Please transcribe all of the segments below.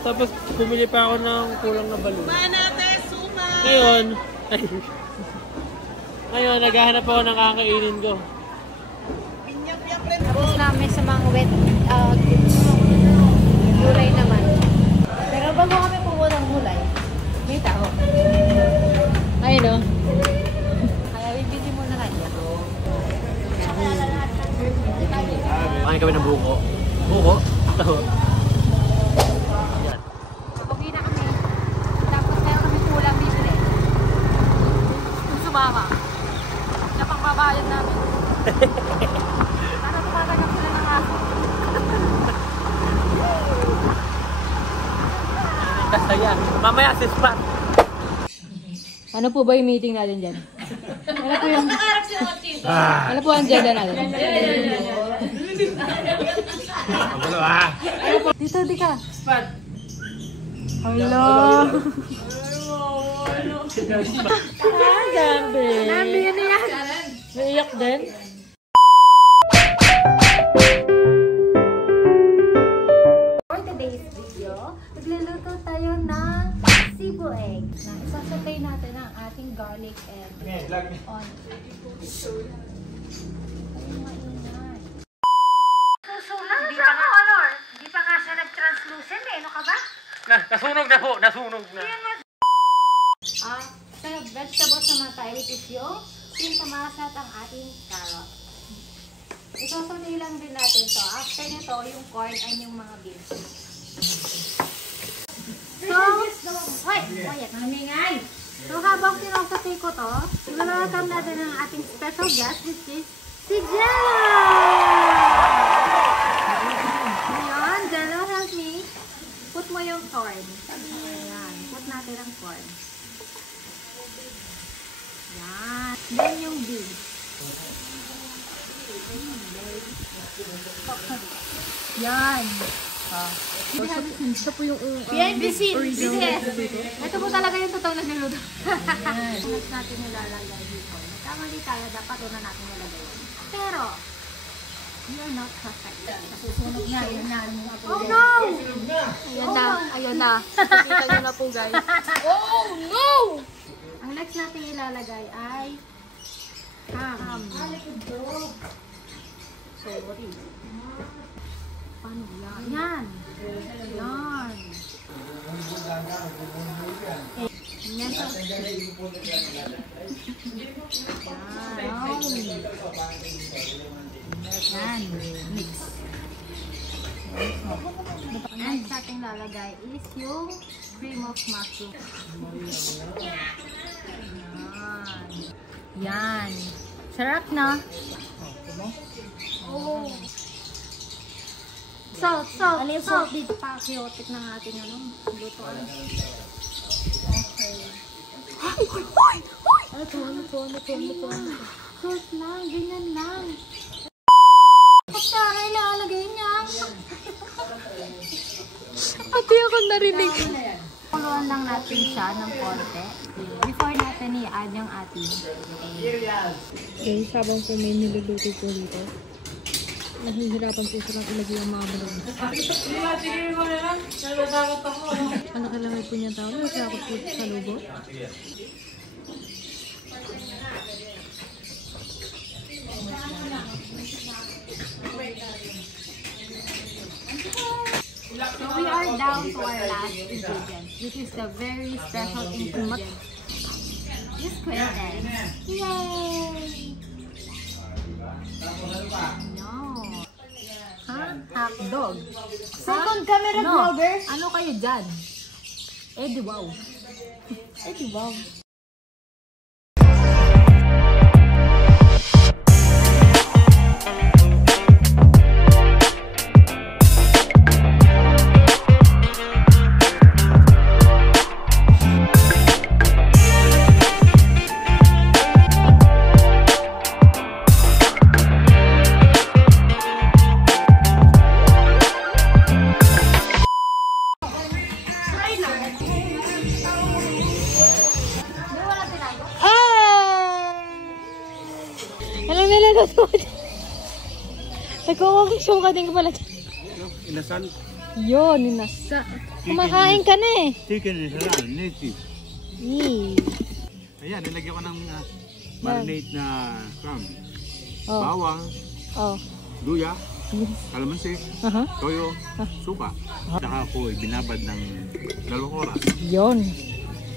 Tapos bumili pa ako ng kulang na balon. Ngayon, naghahanap ako ng kakainin ko. Tapos namin sa mga wet gulay naman. Pero bago kami pumunta ng gulay, may tao. Ayun o. Kaya bibili muna kanya. Pakain kami ng buko. Buko? Ito. Pag-uwi na kami. Tapos meron kami kulang bibili. Kung sumama. Siya pang babayad namin. Para tumatanggap sila ng aso. Kasaya. Mamaya si Spot. Ano po ba yung meeting natin dyan? Ano po yung... Ano po ang agenda natin? Ano ah? Dito, di ka. Spot. Hello. Ah, gabi. Nabi, ano yan? Naiyak din. For today's video, nagluluto tayo ng Cebu egg. Isasabay natin ang ating garlic and onion. Hindi pa nga siya nag-translucent eh. Ano ka ba? Nasunog na po. Nasunog na. Sa vegetables naman tayo, it is yung sintamasa at ang ating carrot. Isasabay lang din natin to. After nito, yung corn and yung mga beans. So, habang sinasatay ko to, i-welcome natin ang ating special guest, which is si Jello! Ngayon, Jello, help me. Put mo yung corn. Ayan, put natin ang corn. Yan. Then yung beans. Yan. Ito po yung ito po talaga yung totoong nagluluto. Unat natin nilalagay dito. Kamali tayo, dapat una natin nilalagay. Pero, you're not perfect. Nasusunog na, yun na. Oh no! Ayun na. Nakikita nyo na po guys. Oh no! Ang next natin ilalagay ay ham. Sorry. Paano yan? Yan. Yan. Yan. Yan. Mix. And sa ating lalagay is yung cream of mushroom. Yan. Yan. Sarap na. Oh. Salt. Ano yung salt dito? Patriotic ng ating lutoan. Okay. Ay! Ano to? Salt lang, ganyan lang. Sana ilalagay niya. Ate ako narinig. Kuluan lang natin siya ng konti. Before natin i-add yung ating egg. Guys, habang po may niluluto po dito, nahihirapan po silang ilagay ang mga balon. Sige mo na lang. Nalatakot ako. Ang nakalangay po niya tao, nalatakot po sa lubo. So we are down to our last ingredient, which is the very special ingredient. Just squid. Yay! No. Hotdog. Second camera vlogger? Ano kayo dyan? Eddie wow. Eddie wow. Nagkukong suka din ko pala dyan. Inasan? Yun, ninasa. Kumakain ka na eh. Chicken is halal, native. Yee. Ayan, nilagyan ko ng marinate na crumb. Oh. Bawang, Oh. luya, kalamansi, Aha. toyo, suka. Saka ko binabad ng 2 oras. Yun.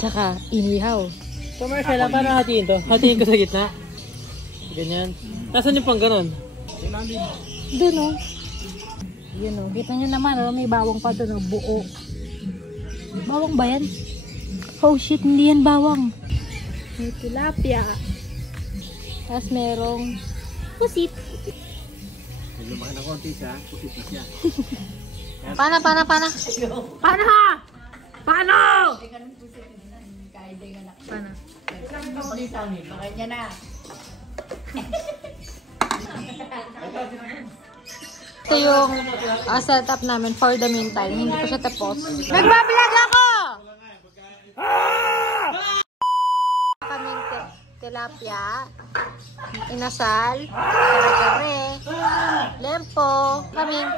Tsaka, inihaw. So Marcela, paano hatiin to? Hatiin ko sa gitna. Ganyan. Nasaan yung pang ganon? Doon oh. Yun oh. Kita nyo naman oh, may bawang pa doon oh, buo. Bawang ba yan? Oh shit, hindi yan bawang. May tilapia. Tapos merong pusit. Pag lumaki na konti siya, pusit na siya. Pana? Paano? Paano? Ito yung setup namin for the meantime. Hindi pa siya tapos. Nagbablog ako! Kaming tilapia, inasal, kare-kare, lempo, kaming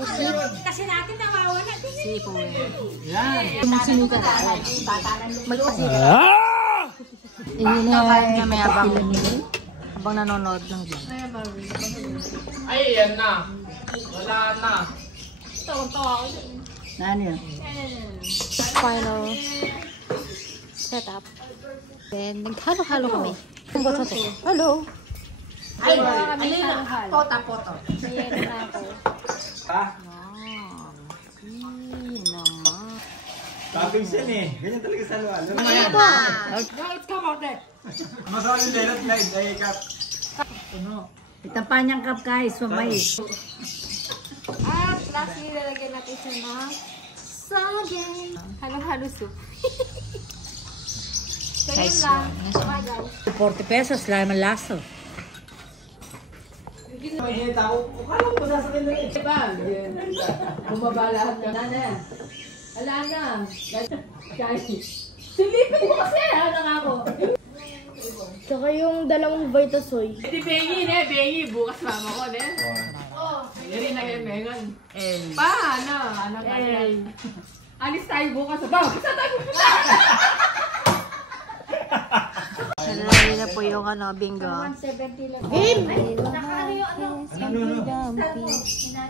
pusit. Kasi natin nawawala. Sipawin. Yan. Sumusunugan na. Magpasigat. Ihinihal kami habang nanonood ng game. Ay, yan na. Wala na. Final setup. Then, naghalo-halo kami. Hello. Ay, kami halo-halo. Pota. Ayan na ako. Toppings yan eh. Ganyan talaga sa luwa. Masarap yung delot na ikap. Itapanyang kap guys, mamay. At lastly, lalagyan natin siya ng saging. Halo-halo soup. Ganyan lang. Bye guys. 40 pesos, lang ang laso. Bumaba lahat na. Ala na. Silipin mo kasi. Ano nga ako? Tsaka yung dalawang Vitasoy. Hindi Bengi. Bukas mama ko, ne? Hindi na kayo mengan. Paano? Anak natin. Alis tayo bukas. Basta tayo. Nalagay na po yung bingo. 170 lang.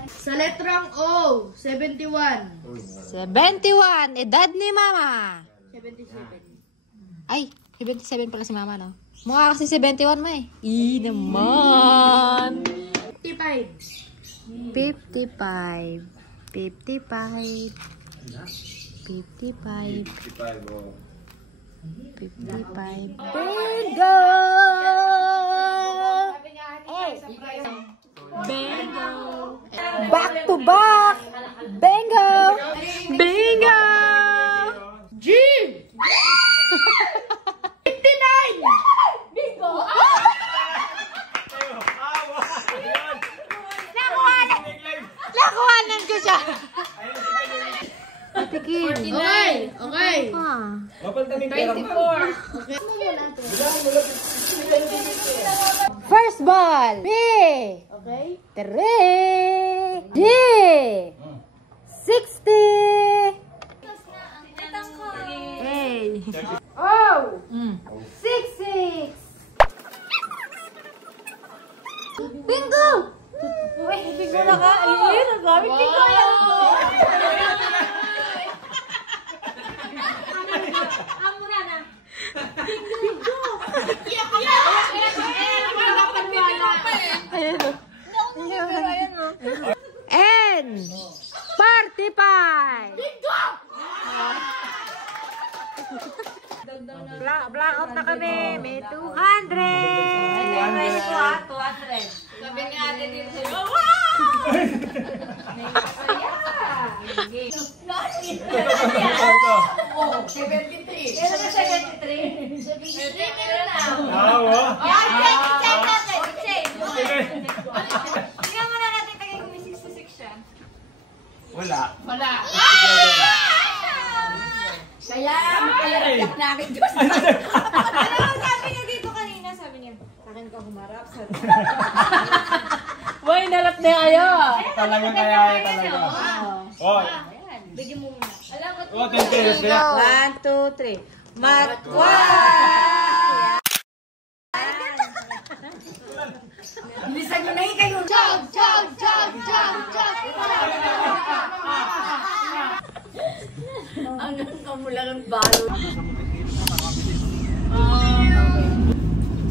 Sa letrang O, 71. 71. Edad ni Mama. 77. Ay, 77 pala si Mama, no? Mukha kasi 71 mo eh. Naman. 55. 55. 55. 55. Bingo! Bingo! Back to back! Bingo! Bingo! G! 59! Bingo! Nakuhanan ko siya! Patikin. Okay. First ball. B. Okay? 3. G. 60. A. Oh! 66. Bingo! Uy, bingo na ka. Ayun, ang gamit bingo yan. Ang mura na. Bingo! N. 45. Blackout na kami. May 200. Sabi ni ate dito sa'yo, wow! 73. Meron na 73? 73 meron na. Check. Tingnan mo na natin tagay kung may 66 siya. Wala. Kaya, makayarap namin Diyos. Ano ang sabi niya dito kanina? Sabi niya, akin ka humarap. Boy, nalat na kayo. Talaga kaya talaga. Oh. Bigyan mo muna. Oh, 10 pesos kaya. 1, 2, 3. Matwa! Bilisan nyo na kayo. Jog, jog, jog, jog, jog. Hanggang kamulang ang balo.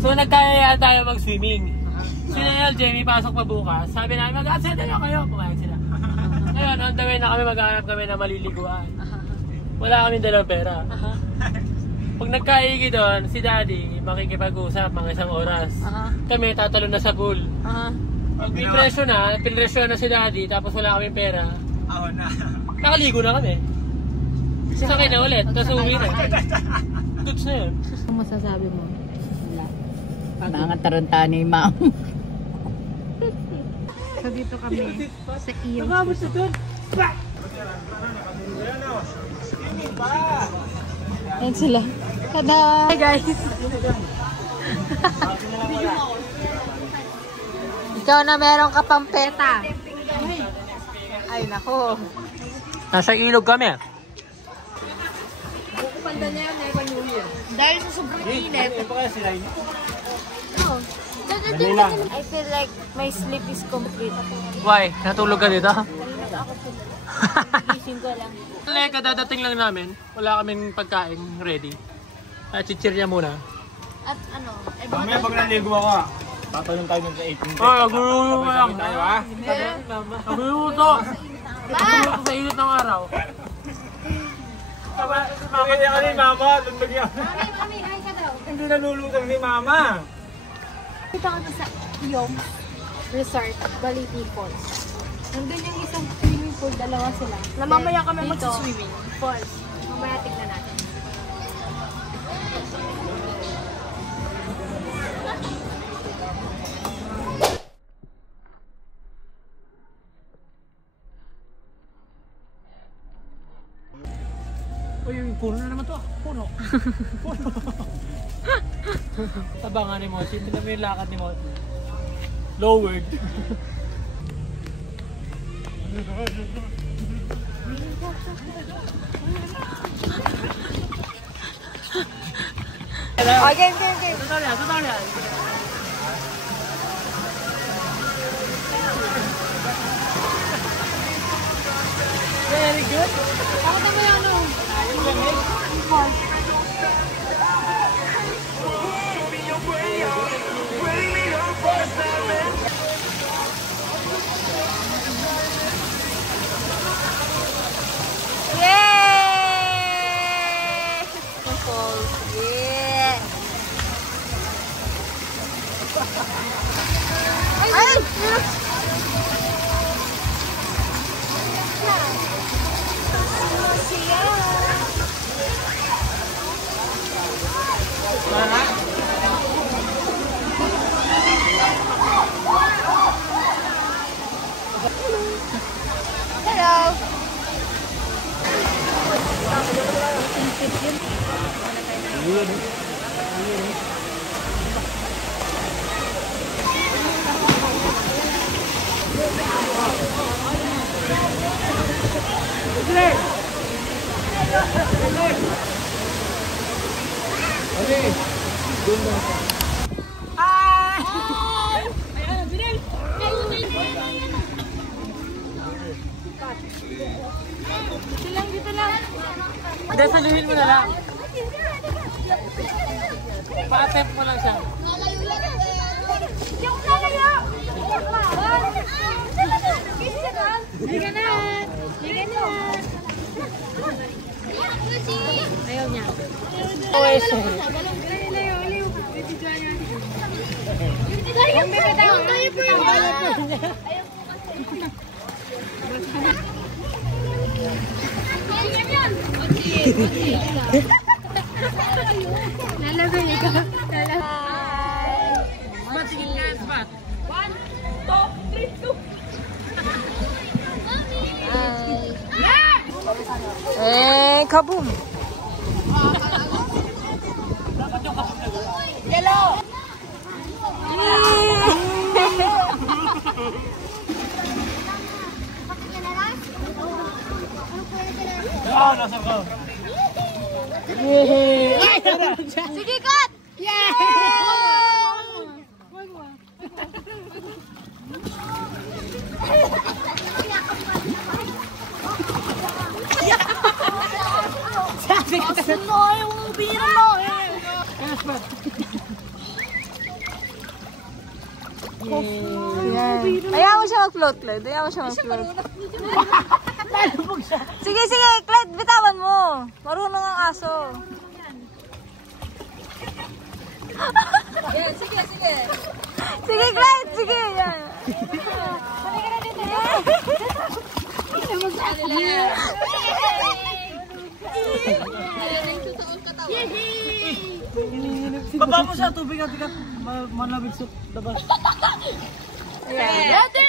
So nagkaya tayo mag-swimming. Si Nel, Jamie, pasok pa bukas. Sabi namin, mag-absent na kayo. Pumayag sila. Ngayon, on the way na kami, maghanap kami na maliliguan. Wala kaming dalang pera. Pag nagkaigi doon, si Daddy, makikipag-usap mga 1 oras. Kami, tatalo na sa pool. Pag pinresyo na si Daddy, tapos wala kaming pera. Nakaligo na kami. Sakay na ulit, tapos uwi na. Goods na yun. Ano masasabi mo? Mga tarunta ni Ma'am. So dito kami sa iyo. Nakabot na doon. Ayan sila. Tada! Hi guys! Ikaw na meron ka pang peta. Ay nako. Nasa ilog kami. Panda niya yan, Never New Year. Dahil sa sobrang init. I feel like my sleep is complete. Why? Natulog ka dito? Gising ko lang. Kadadating lang namin. Wala kaming pagkain ready. Chichirya muna. At ano? Mamaya pag naligo ako, tatanong tayo ng sa 18. Oh, naguluto ka lang. Tayo ha? Naguluto. Naguluto sa init ng araw. Makanya ka ni Mama, lundag yan. Mami, ay ka daw. Hindi nalulutang si Mama. Dito kami sa Iyong Resort, Baliti Falls. Nandun yung isang swimming pool, dalawa sila. Namamaya kami Dito, mag-swimming. Falls. Mamaya tignan natin. Uy, puno na naman to ah. Puno. Puno. Tabangan ni Mochi. Tignan mo yung lakad ni Mochi. Lowered. Okay, okay. Tutorial. Very good. Bakit naman yung ano? Yay! Falls. Yeah. Ay! Hello. Hindi, saluhin mo na lang. Pa-attempt mo lang siya. Yung lalayo! Liga na! Liga na! Ayaw niya. Okay, sorry. Yung bebe daw! Lalabay ka. Matigil ka, Spat. 1, 2, 3, 2. Kaboom! Yellow! Ah, nasa ko. Sige, cut! Ayaw mo siya mag-float, Clyde. Ayaw mo siya mag-float. Sige, sige, Clyde, bitawan mo. Marunong ang aso. Yan, sige, sige. Sige, Clyde, sige. Yan. Baba mo sa tubig at ikat malabig sa labas. Ready!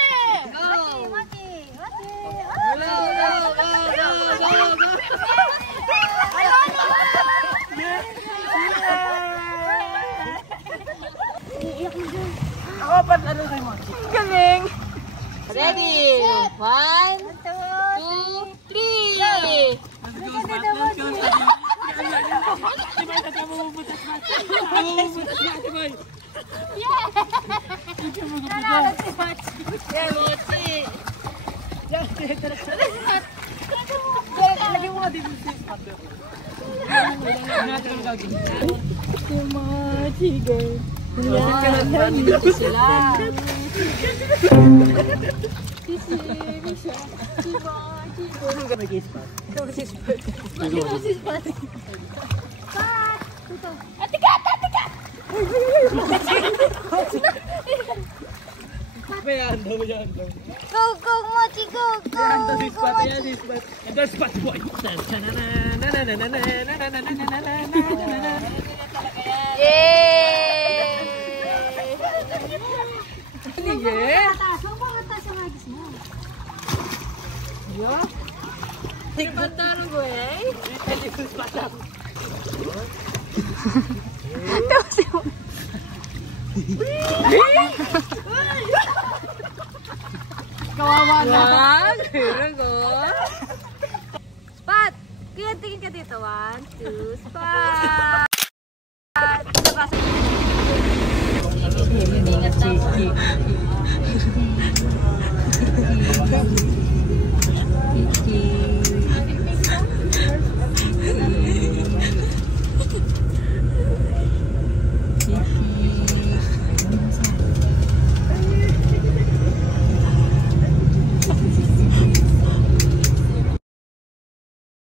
Ako pa ano kayo mo? Galing! Ready! 1, 2, 3! Go, go, Mochi, go, go! Kawawa na. Spot! Kaya tingin ka dito. 1, 2, spot! Ingat na.